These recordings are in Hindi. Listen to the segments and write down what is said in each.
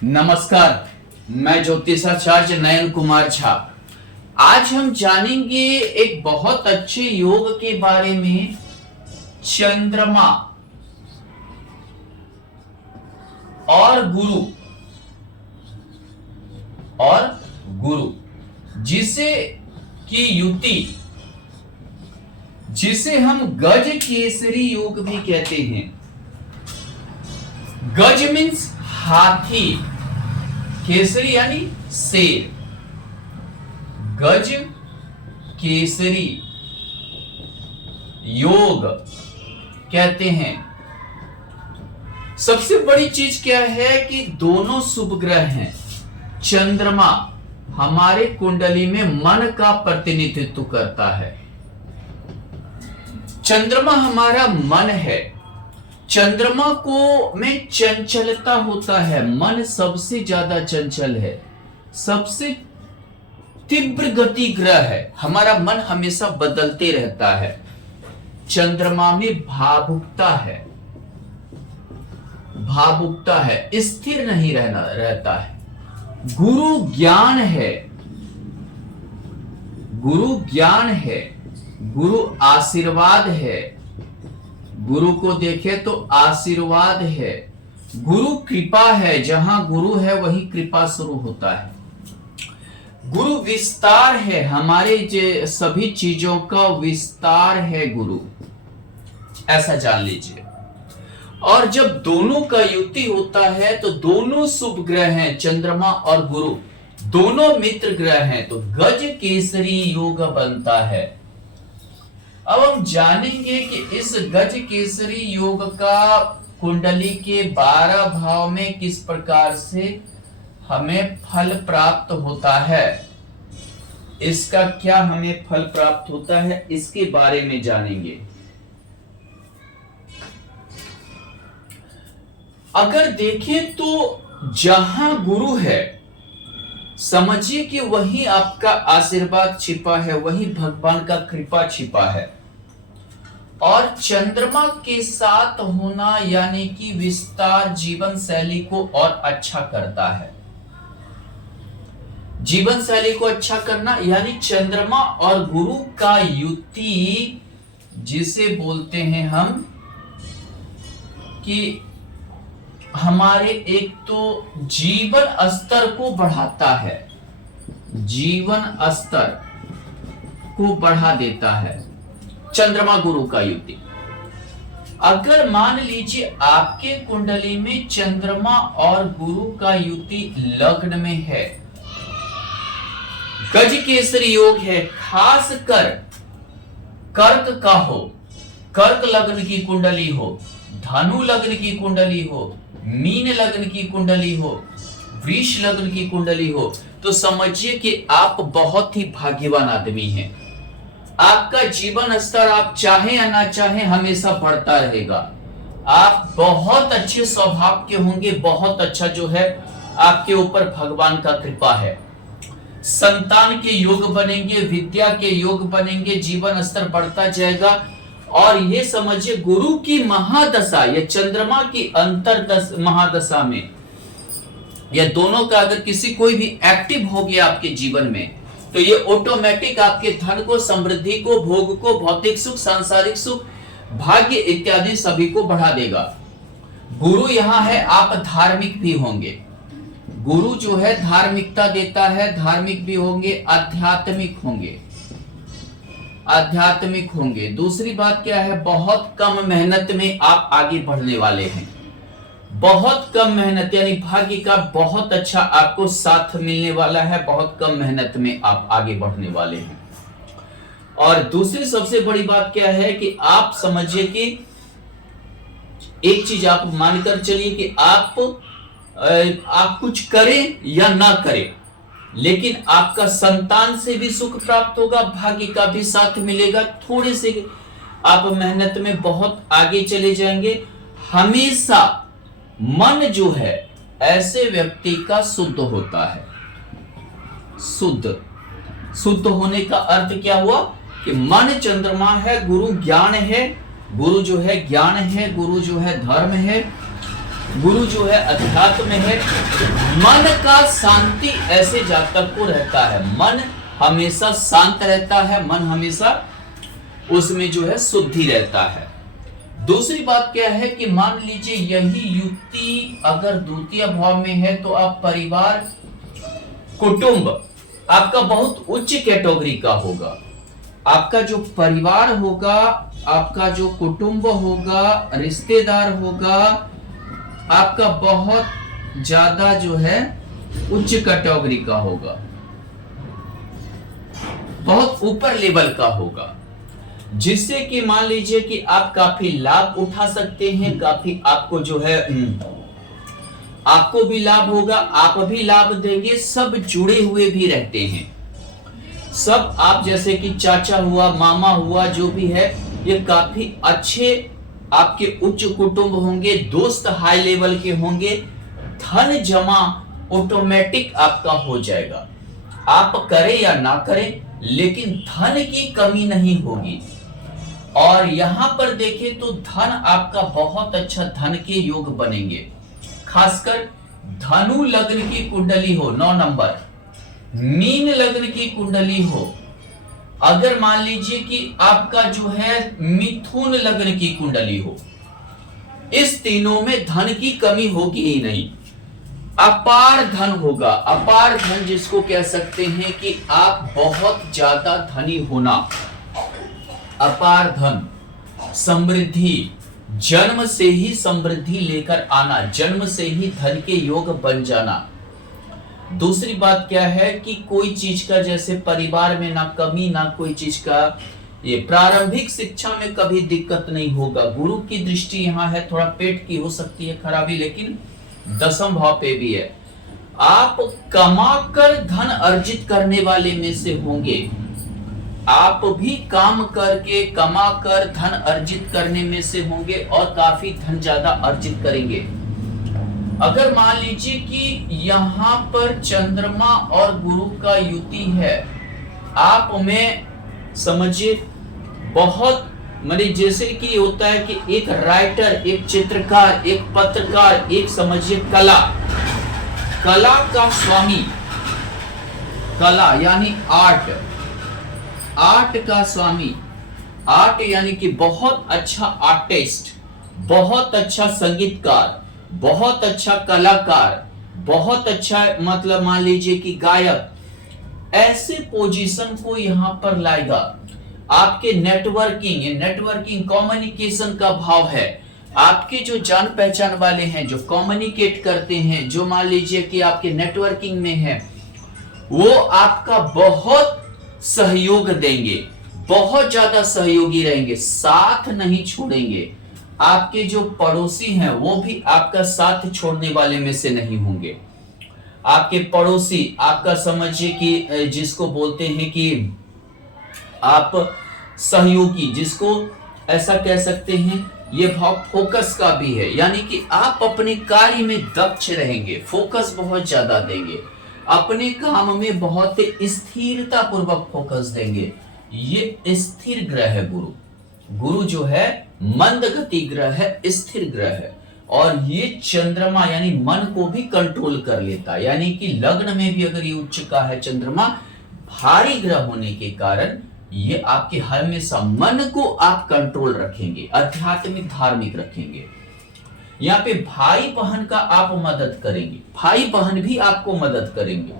नमस्कार, मैं ज्योतिषाचार्य नयन कुमार झा। आज हम जानेंगे एक बहुत अच्छे योग के बारे में, चंद्रमा और गुरु जिसे की युति, जिसे हम गज केसरी योग भी कहते हैं। गज मीन्स हाथी, केसरी यानी शेर। गज केसरी योग कहते हैं। सबसे बड़ी चीज क्या है कि दोनों शुभ ग्रह हैं। चंद्रमा हमारे कुंडली में मन का प्रतिनिधित्व करता है। चंद्रमा हमारा मन है। चंद्रमा को में चंचलता होता है। मन सबसे ज्यादा चंचल है, सबसे तीव्र गति ग्रह है। हमारा मन हमेशा बदलते रहता है। चंद्रमा में भावुकता है, स्थिर नहीं रहता है। गुरु ज्ञान है, गुरु आशीर्वाद है। गुरु को देखे तो आशीर्वाद है। गुरु कृपा है, जहां गुरु है वही कृपा शुरू होता है। गुरु विस्तार है, हमारे सभी चीजों का विस्तार है गुरु, ऐसा जान लीजिए। और जब दोनों का युति होता है तो दोनों शुभ ग्रह हैं, चंद्रमा और गुरु दोनों मित्र ग्रह हैं, तो गज केसरी योग बनता है। अब हम जानेंगे कि इस गज केसरी योग का कुंडली के 12 भाव में किस प्रकार से हमें फल प्राप्त होता है। इसका क्या हमें फल प्राप्त होता है, इसके बारे में जानेंगे। अगर देखें तो जहां गुरु है, समझिए कि वही आपका आशीर्वाद छिपा है, वही भगवान का कृपा छिपा है। और चंद्रमा के साथ होना यानी कि विस्तार जीवन शैली को और अच्छा करता है। जीवन शैली को अच्छा करना यानी चंद्रमा और गुरु का युति, जिसे बोलते हैं हम कि हमारे एक तो जीवन स्तर को बढ़ाता है, जीवन स्तर को बढ़ा देता है चंद्रमा गुरु का युति। अगर मान लीजिए आपके कुंडली में चंद्रमा और गुरु का युति लग्न में है, गज केसरी योग है, खास कर कर्क का हो, कर्क लग्न की कुंडली हो, धनु लग्न की कुंडली हो, मीन लग्न की कुंडली हो, वृष लग्न की कुंडली हो, तो समझिए कि आप बहुत ही भाग्यवान आदमी हैं। आपका जीवन स्तर आप चाहे या ना चाहे हमेशा बढ़ता रहेगा। आप बहुत अच्छे स्वभाव के होंगे, बहुत अच्छा जो है आपके ऊपर भगवान का कृपा है। संतान के योग बनेंगे, विद्या के योग बनेंगे, जीवन स्तर बढ़ता जाएगा। और ये समझिए गुरु की महादशा या चंद्रमा की अंतरदश महादशा में, यह दोनों का अगर किसी कोई भी एक्टिव हो गया आपके जीवन में, तो ये ऑटोमेटिक आपके धन को, समृद्धि को, भोग को, भौतिक सुख, सांसारिक सुख, भाग्य इत्यादि सभी को बढ़ा देगा। गुरु यहां है, आप धार्मिक भी होंगे। गुरु जो है धार्मिकता देता है, धार्मिक भी होंगे, आध्यात्मिक होंगे। दूसरी बात क्या है, बहुत कम मेहनत में आप आगे बढ़ने वाले हैं। बहुत कम मेहनत यानी भाग्य का बहुत अच्छा आपको साथ मिलने वाला है। बहुत कम मेहनत में आप आगे बढ़ने वाले हैं। और दूसरी सबसे बड़ी बात क्या है कि आप समझिए कि एक चीज आप मानकर चलिए कि आप कुछ करें या ना करें, लेकिन आपका संतान से भी सुख प्राप्त होगा, भाग्य का भी साथ मिलेगा। थोड़े से आप मेहनत में बहुत आगे चले जाएंगे। हमेशा मन जो है ऐसे व्यक्ति का शुद्ध होता है। शुद्ध होने का अर्थ क्या हुआ कि मन चंद्रमा है, गुरु ज्ञान है, गुरु जो है ज्ञान है, गुरु जो है धर्म है, गुरु जो है अध्यात्म में है। मन का शांति ऐसे जातक को रहता है, मन हमेशा शांत रहता है, मन हमेशा उसमें जो है शुद्धि रहता है। दूसरी बात क्या है कि मान लीजिए यही युक्ति अगर द्वितीय भाव में है तो आप परिवार कुटुंब आपका बहुत उच्च कैटेगरी का होगा। आपका जो परिवार होगा, आपका जो कुटुंब होगा, रिश्तेदार होगा, आपका बहुत ज्यादा जो है उच्च कैटेगरी का होगा, बहुत ऊपर लेवल का होगा, जिससे कि मान लीजिए कि आप काफी लाभ उठा सकते हैं, काफी आपको जो है आपको भी लाभ होगा, आप भी लाभ देंगे, सब जुड़े हुए भी रहते हैं। सब आप जैसे कि चाचा हुआ, मामा हुआ, जो भी है, ये काफी अच्छे आपके उच्च कुटुंब होंगे, दोस्त हाई लेवल के होंगे, धन जमा ऑटोमेटिक आपका हो जाएगा। आप करें या ना करें, लेकिन धन की कमी नहीं होगी। और यहां पर देखें तो धन आपका बहुत अच्छा धन के योग बनेंगे। खासकर धनु लग्न की कुंडली हो 9 नंबर, मीन लग्न की कुंडली हो, अगर मान लीजिए कि आपका जो है मिथुन लग्न की कुंडली हो, इस तीनों में धन की कमी होगी ही नहीं, अपार धन होगा। अपार धन जिसको कह सकते हैं कि आप बहुत ज्यादा धनी होना, अपार धन, समृद्धि, जन्म से ही समृद्धि लेकर आना, जन्म से ही धन के योग बन जाना। दूसरी बात क्या है कि कोई चीज का जैसे परिवार में ना कमी ना कोई चीज का, ये प्रारंभिक शिक्षा में कभी दिक्कत नहीं होगा। गुरु की दृष्टि यहाँ है, थोड़ा पेट की हो सकती है खराबी, लेकिन 10वें भाव पे भी है। आप कमाकर धन अर्जित करने वाले में से होंगे, आप भी काम करके कमाकर धन अर्जित करने में से होंगे और काफी धन ज्यादा अर्जित करेंगे। अगर मान लीजिए कि यहाँ पर चंद्रमा और गुरु का युति है, आप में समझिए बहुत माने जैसे कि होता है कि एक राइटर, एक चित्रकार, एक पत्रकार, एक समझिए कला का स्वामी, कला यानी आर्ट, आर्ट का स्वामी, आर्ट यानी कि बहुत अच्छा आर्टिस्ट, बहुत अच्छा संगीतकार, बहुत अच्छा कलाकार, बहुत अच्छा मतलब मान लीजिए कि गायक, ऐसे पोजीशन को यहां पर लाएगा। आपके नेटवर्किंग, ये नेटवर्किंग कम्युनिकेशन का भाव है। आपके जो जान पहचान वाले हैं, जो कम्युनिकेट करते हैं, जो मान लीजिए कि आपके नेटवर्किंग में है, वो आपका बहुत सहयोग देंगे, बहुत ज्यादा सहयोगी रहेंगे, साथ नहीं छोड़ेंगे। आपके जो पड़ोसी हैं वो भी आपका साथ छोड़ने वाले में से नहीं होंगे। आपके पड़ोसी आपका समझिए कि जिसको बोलते हैं कि आप सहयोगी, जिसको ऐसा कह सकते हैं, ये भाव फोकस का भी है, यानी कि आप अपने कार्य में दक्ष रहेंगे, फोकस बहुत ज्यादा देंगे, अपने काम में बहुत स्थिरता पूर्वक फोकस देंगे। ये स्थिर ग्रह है गुरु। गुरु जो है मंद गति ग्रह है, स्थिर ग्रह है, और ये चंद्रमा यानी मन को भी कंट्रोल कर लेता है। यानी कि लग्न में भी अगर ये उच्च का है चंद्रमा, भारी ग्रह होने के कारण ये आपके हमेशा मन को आप कंट्रोल रखेंगे, आध्यात्मिक धार्मिक रखेंगे। यहाँ पे भाई बहन का आप मदद करेंगे, भाई बहन भी आपको मदद करेंगे,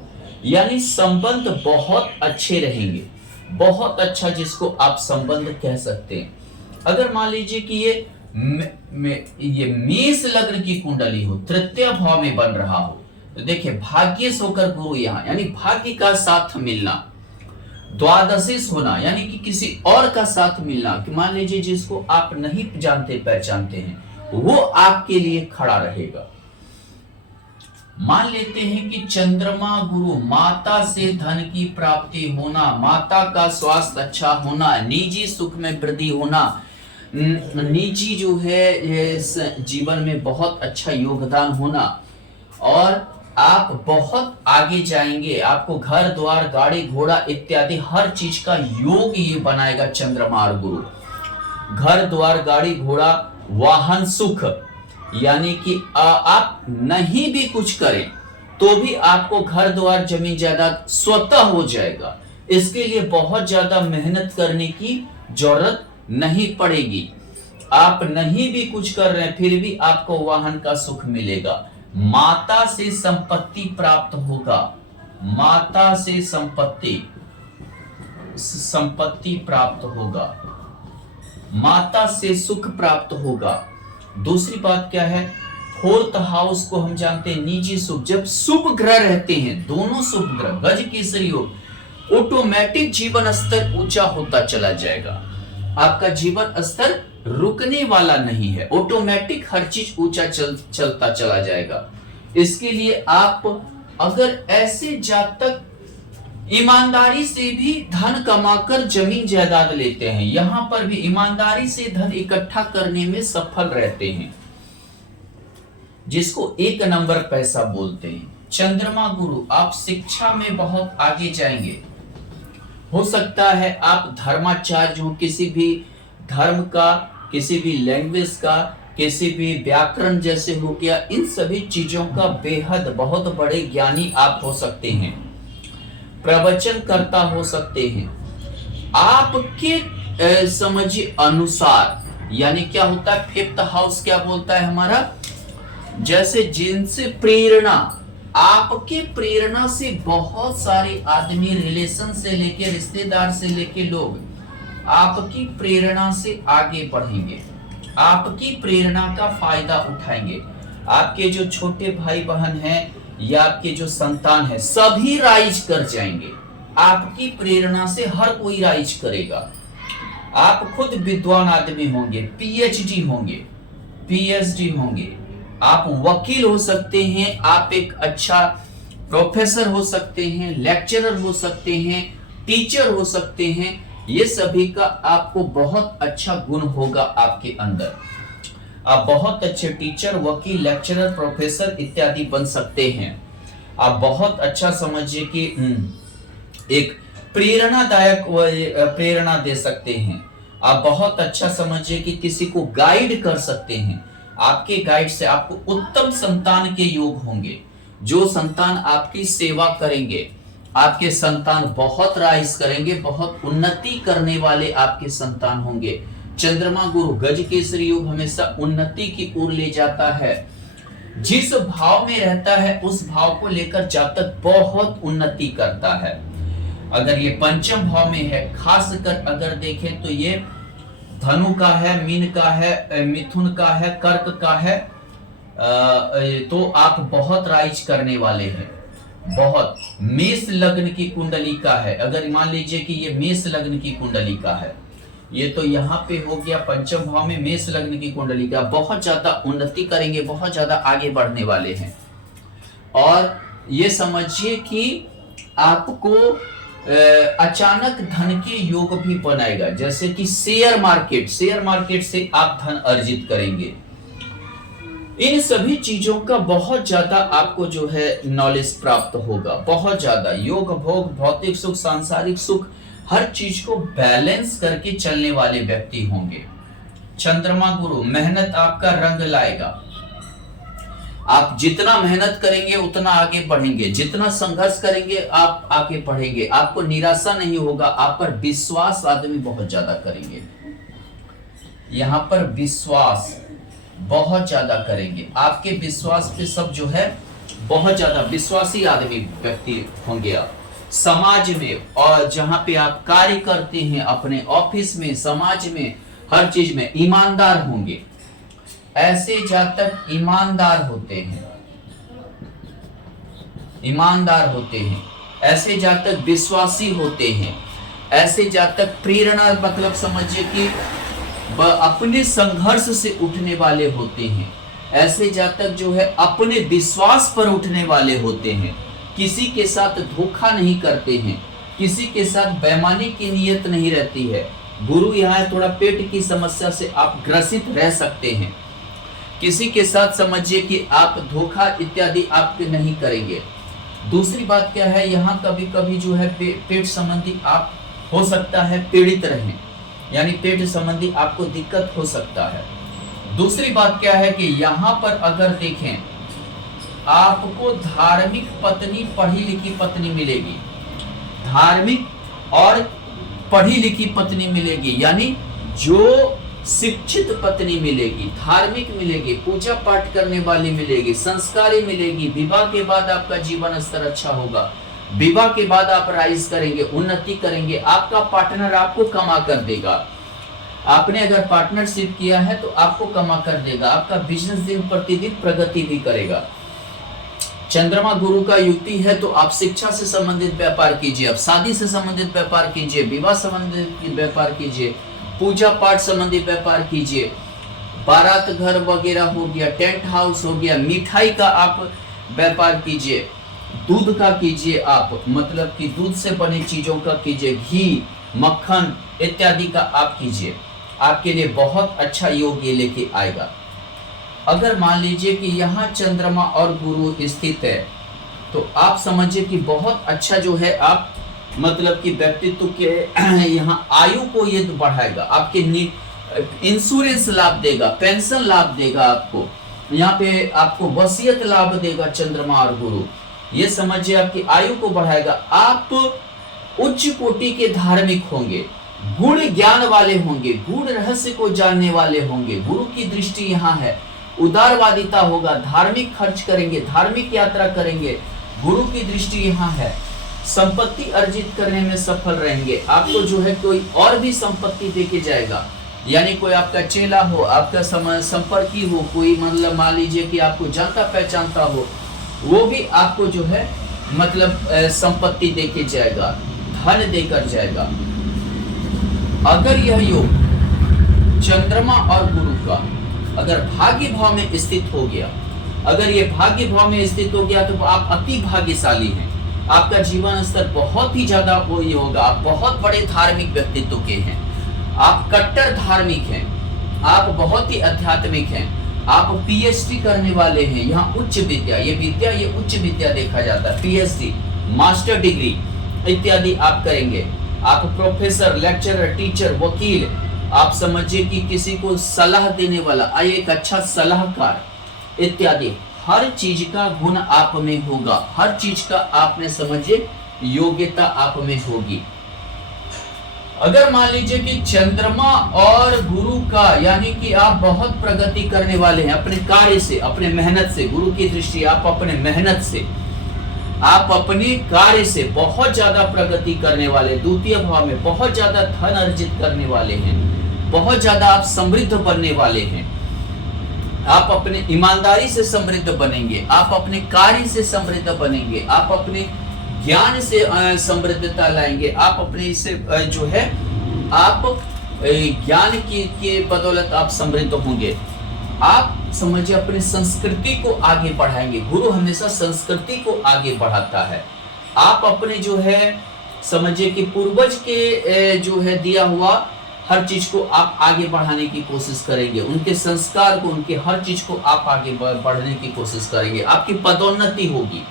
यानी संबंध बहुत अच्छे रहेंगे, बहुत अच्छा जिसको आप संबंध कह सकते हैं। अगर मान लीजिए कि ये मेष लग्न की कुंडली हो, तृतीय भाव में बन रहा हो, तो देखिए भाग्येश होकर गुरु यहाँ, यानी भाग्य का साथ मिलना, द्वादशीस होना, यानी कि किसी और का साथ मिलना, कि मान लीजिए जिसको आप नहीं जानते पहचानते हैं, वो आपके लिए खड़ा रहेगा। मान लेते हैं कि चंद्रमा गुरु, माता से धन की प्राप्ति होना, माता का स्वास्थ्य अच्छा होना, निजी सुख में वृद्धि होना, निजी जो है जीवन में बहुत अच्छा योगदान होना, और आप बहुत आगे जाएंगे, आपको घर द्वार गाड़ी घोड़ा इत्यादि हर चीज का योग ये बनाएगा चंद्रमा और गुरु। घर द्वार गाड़ी घोड़ा वाहन सुख, यानी कि आप नहीं भी कुछ करें तो भी आपको घर द्वार जमीन जायदाद स्वतः हो जाएगा। इसके लिए बहुत ज्यादा मेहनत करने की जरूरत नहीं पड़ेगी। आप नहीं भी कुछ कर रहे हैं फिर भी आपको वाहन का सुख मिलेगा। माता से संपत्ति प्राप्त होगा। माता से संपत्ति प्राप्त होगा। माता से सुख प्राप्त होगा। दूसरी बात क्या है, फोर्थ हाउस को हम जानते हैं निजी सुख। जब शुभ ग्रह रहते हैं, दोनों शुभ ग्रह, गज केसरी योग, ऑटोमेटिक जीवन स्तर ऊंचा होता चला जाएगा। आपका जीवन स्तर रुकने वाला नहीं है, ऑटोमेटिक हर चीज ऊंचा चलता चला जाएगा। इसके लिए आप अगर ऐसे जातक ईमानदारी से भी धन कमाकर जमीन जायदाद लेते हैं, यहां पर भी ईमानदारी से धन इकट्ठा करने में सफल रहते हैं, जिसको एक नंबर पैसा बोलते हैं। चंद्रमा गुरु, आप शिक्षा में बहुत आगे जाएंगे। हो सकता है आप धर्माचार्य हो, किसी भी धर्म का, किसी भी लैंग्वेज का, किसी भी व्याकरण जैसे हो गया, इन सभी चीजों का बेहद बहुत बड़े ज्ञानी आप हो सकते हैं, प्रवचन करता हो सकते हैं। आपके समझिए अनुसार, यानी क्या होता है, फिफ्थ हाउस क्या बोलता है हमारा, जैसे जिनसे प्रेरणा, आपके प्रेरणा से बहुत सारे आदमी, रिलेशन से लेके रिश्तेदार से लेके लोग आपकी प्रेरणा से आगे बढ़ेंगे, आपकी प्रेरणा का फायदा उठाएंगे। आपके जो छोटे भाई बहन हैं या आपके जो संतान है, सभी राइज कर जाएंगे। आपकी प्रेरणा से हर कोई राइज करेगा। आप खुद विद्वान आदमी होंगे, पीएचडी होंगे, पीएचडी होंगे, आप वकील हो सकते हैं, आप एक अच्छा प्रोफेसर हो सकते हैं, लेक्चरर हो सकते हैं, टीचर हो सकते हैं। ये सभी का आपको बहुत अच्छा गुण होगा आपके अंदर। आप बहुत अच्छे टीचर, वकील, लेक्चरर, प्रोफेसर इत्यादि बन सकते हैं। आप बहुत अच्छा समझिए कि एक प्रेरणादायक प्रेरणा दे सकते हैं। आप बहुत अच्छा समझिए कि किसी को गाइड कर सकते हैं। आपके गाइड से आपको उत्तम संतान के योग होंगे। जो संतान आपकी सेवा करेंगे, आपके संतान बहुत राइज करेंगे, बहुत उन्नति करने वाले आपके संतान होंगे। चंद्रमा गुरु गज केसरी योग हमेशा उन्नति की ओर ले जाता है। जिस भाव में रहता है उस भाव को लेकर जातक बहुत उन्नति करता है। अगर ये पंचम भाव में है, खासकर अगर देखें तो ये धनु का है, मीन का है, मिथुन का है, कर्क का है, तो आप बहुत राइज करने वाले हैं। बहुत मेष लग्न की कुंडली का है, अगर मान लीजिए कि ये मेष लग्न की कुंडली का है, ये तो यहाँ पे हो गया पंचम भाव में मेष लग्न की कुंडली का, बहुत ज्यादा उन्नति करेंगे, बहुत ज्यादा आगे बढ़ने वाले हैं। और ये समझिए कि आपको अचानक धन के योग भी बनाएगा, जैसे कि शेयर मार्केट से आप धन अर्जित करेंगे। इन सभी चीजों का बहुत ज्यादा आपको जो है नॉलेज प्राप्त होगा, बहुत ज्यादा। योग भोग, भौतिक सुख, सांसारिक सुख, हर चीज को बैलेंस करके चलने वाले व्यक्ति होंगे। चंद्रमा गुरु मेहनत आपका रंग लाएगा। आप जितना मेहनत करेंगे उतना आगे बढ़ेंगे, जितना संघर्ष करेंगे आप आगे बढ़ेंगे। आपको निराशा नहीं होगा, आप पर विश्वास आदमी बहुत ज्यादा करेंगे। यहाँ पर विश्वास बहुत ज्यादा करेंगे, आपके विश्वास पे सब जो है बहुत ज्यादा विश्वासी आदमी व्यक्ति होंगे आप। समाज में और जहां पे आप कार्य करते हैं, अपने ऑफिस में, समाज में, हर चीज में ईमानदार होंगे। ऐसे जातक ईमानदार होते हैं, ईमानदार होते हैं। ऐसे जातक विश्वासी होते हैं। ऐसे जातक प्रेरणा, मतलब समझिए कि अपने संघर्ष से उठने वाले होते हैं। ऐसे जातक जो है अपने विश्वास पर उठने वाले होते हैं। किसी के साथ धोखा नहीं करते हैं, किसी के साथ बेईमानी की नीयत नहीं रहती है। गुरु यहाँ थोड़ा पेट की समस्या से आप ग्रसित रह सकते हैं। किसी के साथ समझिए कि आप धोखा इत्यादि आप नहीं करेंगे। दूसरी बात क्या है, यहाँ कभी कभी जो है पेट संबंधी आप हो सकता है पीड़ित रहें, यानी पेट संबंधी आपको दिक्कत हो सकता है। दूसरी बात क्या है कि यहां पर अगर देखें, आपको धार्मिक पत्नी, पढ़ी लिखी पत्नी मिलेगी, धार्मिक और पढ़ी लिखी पत्नी मिलेगी, यानी जो शिक्षित पत्नी मिलेगी, धार्मिक मिलेगी, पूजा पाठ करने वाली मिलेगी, संस्कारी मिलेगी। विवाह के बाद आपका जीवन स्तर अच्छा होगा, विवाह के बाद आप राइज करेंगे, उन्नति करेंगे, आपका पार्टनर आपको कमा कर देगा। आपने अगर पार्टनरशिप किया है तो आपको कमा कर देगा, आपका बिजनेस दिन प्रतिदिन प्रगति भी करेगा। चंद्रमा गुरु का युति है तो आप शिक्षा से संबंधित व्यापार कीजिए, आप शादी से संबंधित व्यापार कीजिए, विवाह संबंधित व्यापार कीजिए, पूजा पाठ संबंधी व्यापार कीजिए, बारात घर वगैरह हो गया, टेंट हाउस हो गया, मिठाई का आप व्यापार कीजिए, दूध का कीजिए, आप मतलब कि दूध से बने चीजों का कीजिए, घी, मक्खन इत्यादि का आप कीजिए, आपके लिए बहुत अच्छा योग ये लेके आएगा। अगर मान लीजिए कि यहाँ चंद्रमा और गुरु स्थित है तो आप समझिए कि बहुत अच्छा जो है आप मतलब कि व्यक्तित्व के यहाँ आयु को ये बढ़ाएगा, आपके इंश्योरेंस लाभ देगा, पेंशन लाभ देगा, आपको यहाँ पे आपको वसीयत लाभ देगा चंद्रमा और गुरु। ये समझिए आपकी आयु को बढ़ाएगा, आप उच्च कोटि के धार्मिक होंगे, गुण ज्ञान वाले होंगे, गूढ़ रहस्य को जानने वाले होंगे। गुरु की दृष्टि यहाँ है, उदारवादिता होगा, धार्मिक खर्च करेंगे, धार्मिक यात्रा करेंगे, गुरु की दृष्टि यहाँ है। संपत्ति अर्जित करने में सफल रहेंगे, आपको जो है कोई और भी संपत्ति देके जाएगा, यानी कोई आपका चेला हो, आपका संपर्की हो, कोई मतलब मान लीजिए कि आपको जानता पहचानता हो, वो भी आपको जो है मतलब संपत्ति देके जाएगा, धन देकर जाएगा। अगर यह योग चंद्रमा और गुरु का अगर भाग्य भाव में स्थित हो गया, अगर ये भाग्य भाव में स्थित हो गया तो आप अति भाग्यशाली हैं, आपका जीवन स्तर बहुत ही ज्यादा वही होगा, आप बहुत बड़े धार्मिक व्यक्तित्व के हैं, आप कट्टर धार्मिक हैं, आप बहुत ही आध्यात्मिक हैं, आप पीएचडी करने वाले हैं। यहाँ उच्च विद्या, ये उच्च विद्या देखा जाता है, पीएचडी, मास्टर डिग्री इत्यादि आप करेंगे, आप प्रोफेसर, लेक्चरर, टीचर, वकील, आप समझिए कि किसी को सलाह देने वाला, एक अच्छा सलाहकार इत्यादि, हर चीज का गुण आप में होगा, हर चीज का आप में समझिए योग्यता आप में होगी। अगर मान लीजिए कि चंद्रमा और गुरु का यानी कि आप बहुत प्रगति करने वाले हैं अपने कार्य से, अपने मेहनत से, गुरु की दृष्टि आप अपने मेहनत से, आप अपने कार्य से बहुत ज्यादा प्रगति करने वाले, द्वितीय भाव में बहुत ज्यादा धन अर्जित करने वाले हैं, बहुत ज्यादा आप समृद्ध बनने वाले हैं, आप अपने ईमानदारी से समृद्ध बनेंगे, आप अपने कार्य से समृद्ध बनेंगे, आप अपने ज्ञान से समृद्धता लाएंगे, आप अपने इससे जो है आप ज्ञान की बदौलत आप समृद्ध होंगे। आप समझिए अपनी संस्कृति को आगे बढ़ाएंगे, गुरु हमेशा संस्कृति को आगे बढ़ाता है। आप अपने जो है समझिए कि पूर्वज के जो है दिया हुआ हर चीज को आप आगे बढ़ाने की कोशिश करेंगे, उनके संस्कार को, उनके हर चीज को आप आगे बढ़ने की कोशिश करेंगे। आपकी पदोन्नति होगी,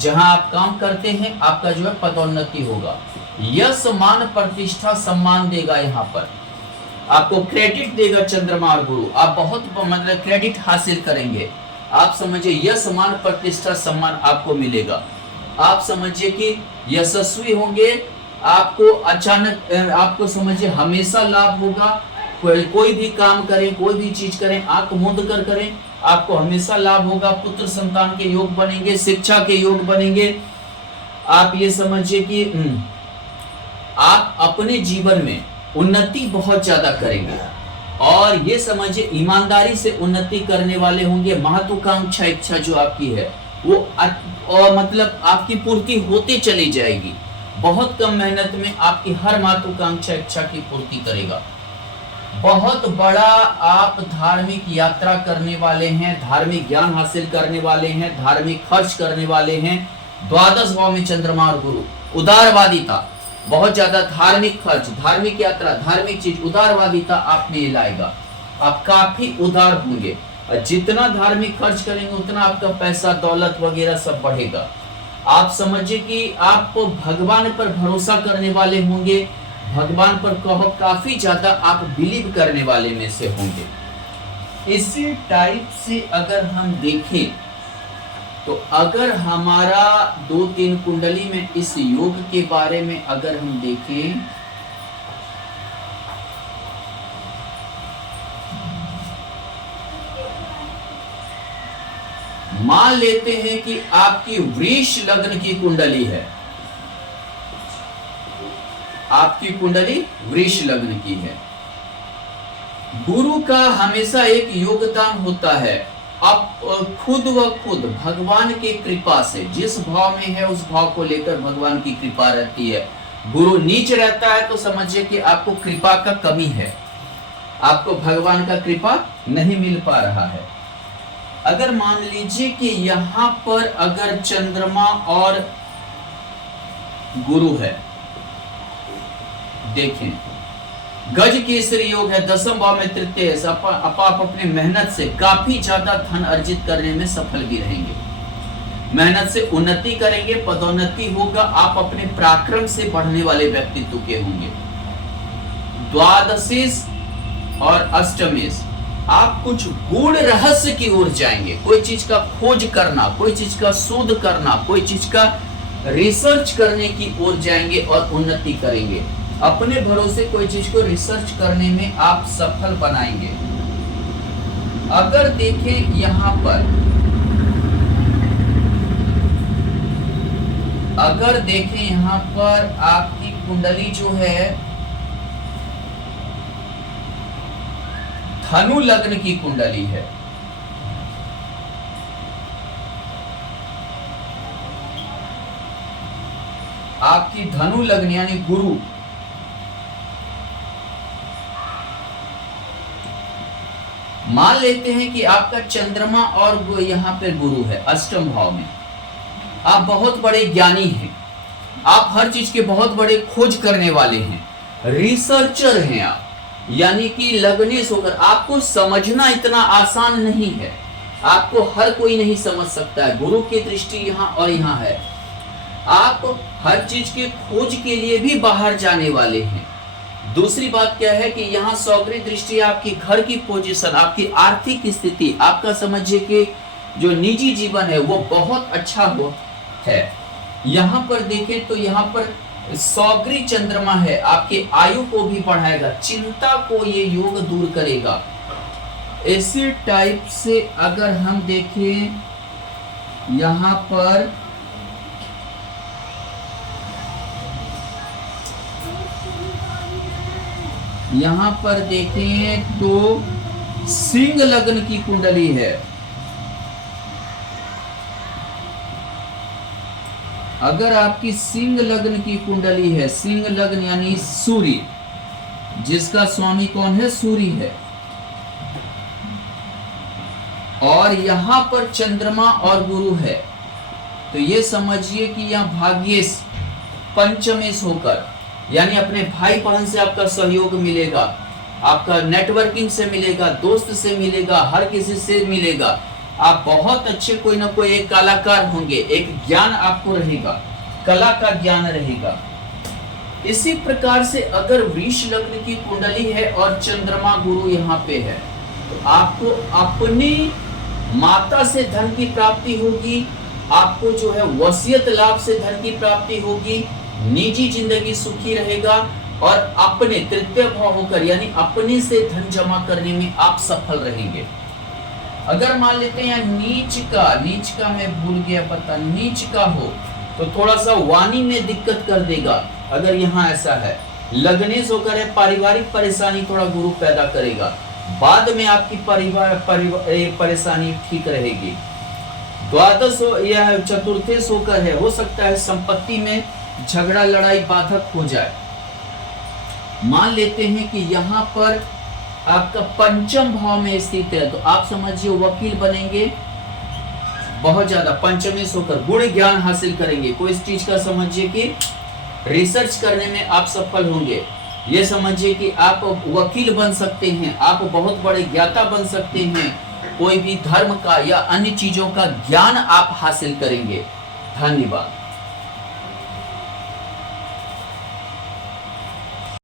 जहां आप काम करते हैं आपका जो है पदोन्नति होगा, यश मान प्रतिष्ठा सम्मान देगा, यहाँ पर आपको क्रेडिट देगा चंद्रमा और गुरु, आप बहुत मतलब क्रेडिट हासिल करेंगे, आप समझिए यश मान प्रतिष्ठा सम्मान आपको मिलेगा, आप समझिए कि यशस्वी होंगे, आपको अचानक आपको समझिए हमेशा लाभ होगा, कोई भी काम करें, कोई भी चीज करें, आंख मूंद कर करें, आपको हमेशा लाभ होगा, पुत्र संतान के योग बनेंगे, शिक्षा के योग बनेंगे। आप ये समझिए कि आप अपने जीवन में उन्नति बहुत ज्यादा करेंगे, और ये समझिए ईमानदारी से उन्नति करने वाले होंगे। महत्वाकांक्षा इच्छा जो आपकी है वो और मतलब आपकी पूर्ति होती चली जाएगी, बहुत कम मेहनत में आपकी हर महत्वाकांक्षा इच्छा की पूर्ति करेगा। बहुत बड़ा आप धार्मिक यात्रा करने वाले हैं, धार्मिक ज्ञान हासिल करने वाले हैं, धार्मिक खर्च करने वाले हैं। द्वादश भाव में चंद्रमा और गुरु, उदारवादिता, बहुत ज्यादा धार्मिक खर्च, धार्मिक यात्रा, धार्मिक चीज, उदारवादिता आप में लाएगा, आप काफी उदार होंगे, और जितना धार्मिक खर्च करेंगे उतना आपका पैसा दौलत वगैरह सब बढ़ेगा। आप समझिए कि आप भगवान पर भरोसा करने वाले होंगे, भगवान पर काफी ज्यादा आप बिलीव करने वाले में से होंगे। इसी टाइप से अगर हम देखें तो अगर हमारा 2-3 कुंडली में इस योग के बारे में अगर हम देखें, मान लेते हैं कि आपकी वृष लग्न की कुंडली है, आपकी कुंडली वृष लग्न की है। गुरु का हमेशा एक योगदान होता है, अब खुद व खुद भगवान की कृपा से जिस भाव में है उस भाव को लेकर भगवान की कृपा रहती है। गुरु नीच रहता है तो समझिए कि आपको कृपा का कमी है, आपको भगवान का कृपा नहीं मिल पा रहा है। अगर मान लीजिए कि यहां पर अगर चंद्रमा और गुरु है, देखें गज केसरी योग है, 10वें भाव में तृतीय है, आप अपने मेहनत से काफी ज्यादा धन अर्जित करने में सफल भी रहेंगे, मेहनत से उन्नति करेंगे, पदोन्नति होगा, आप अपने पराक्रम से बढ़ने वाले व्यक्तित्व के होंगे। द्वादशीस और अष्टमेश आप कुछ गूढ़ रहस्य की ओर जाएंगे, कोई चीज का खोज करना, कोई चीज का शोध करना, कोई चीज का रिसर्च करने की ओर जाएंगे और उन्नति करेंगे। अपने भरोसे कोई चीज को रिसर्च करने में आप सफल बनाएंगे। अगर देखें यहां पर, अगर देखें यहां पर आपकी कुंडली जो है धनु लग्न की कुंडली है, आपकी धनु लग्न यानी गुरु, मान लेते हैं कि आपका चंद्रमा और यहां पे गुरु है अष्टम भाव में, आप बहुत बड़े ज्ञानी हैं, आप हर चीज के बहुत बड़े खोज करने वाले हैं, रिसर्चर हैं आप, यानी कि लग्नेश होकर आपको समझना इतना आसान नहीं है, आपको हर कोई नहीं समझ सकता है। गुरु की दृष्टि यहाँ और यहाँ है, आप हर चीज के खोज के लिए भी बाहर जाने वाले हैं। दूसरी बात क्या है कि यहाँ सौगरी दृष्टि आपकी घर की पोजीशन, आपकी आर्थिक स्थिति, आपका समझिए कि जो निजी जीवन है वो बहुत अच्छा हो है। यहाँ पर देखें तो यहाँ पर सौगरी चंद्रमा है, आपके आयु को भी बढ़ाएगा, चिंता को ये योग दूर करेगा। इसी टाइप से अगर हम देखें यहाँ पर देखें तो सिंह लग्न की कुंडली है, अगर आपकी सिंह लग्न की कुंडली है, सिंह लग्न यानी सूर्य, जिसका स्वामी कौन है, सूर्य है, और यहां पर चंद्रमा और गुरु है, तो ये समझिए कि यहाँ भाग्येश पंचमेश होकर, यानी अपने भाई बहन से आपका सहयोग मिलेगा, आपका नेटवर्किंग से मिलेगा, दोस्त से मिलेगा, हर किसी से मिलेगा, आप बहुत अच्छे कोई ना कोई एक कलाकार होंगे, एक ज्ञान आपको रहेगा, कला का ज्ञान रहेगा। इसी प्रकार से अगर वृष लग्न की कुंडली है और चंद्रमा गुरु यहाँ पे है, तो आपको अपनी माता से धन की प्राप्ति होगी, आपको जो है वसीयत लाभ से धन की प्राप्ति होगी, निजी जिंदगी सुखी रहेगा, और अपने तृतीय भाव होकर यानी अपने से धन जमा करने में आप सफल रहेंगे। अगर मान लेते हैं नीच का मैं भूल गया पता, नीच का हो तो थोड़ा सा वाणी में दिक्कत कर देगा। अगर यहाँ ऐसा है लग्नेश होकर है, पारिवारिक परेशानी थोड़ा गुरु पैदा करेगा, बाद में आपकी परेशानी ठीक रहेगी। द्वादश या चतुर्थेश होकर है, हो सकता है संपत्ति में झगड़ा लड़ाई बाधक हो जाए। मान लेते हैं कि यहाँ पर आपका पंचम भाव में स्थित है, तो आप समझिए वकील बनेंगे, बहुत ज्यादा पंचमेश होकर गुण ज्ञान हासिल करेंगे, कोई इस चीज का समझिए कि रिसर्च करने में आप सफल होंगे। ये समझिए कि आप वकील बन सकते हैं, आप बहुत बड़े ज्ञाता बन सकते हैं, कोई भी धर्म का या अन्य चीजों का ज्ञान आप हासिल करेंगे। धन्यवाद।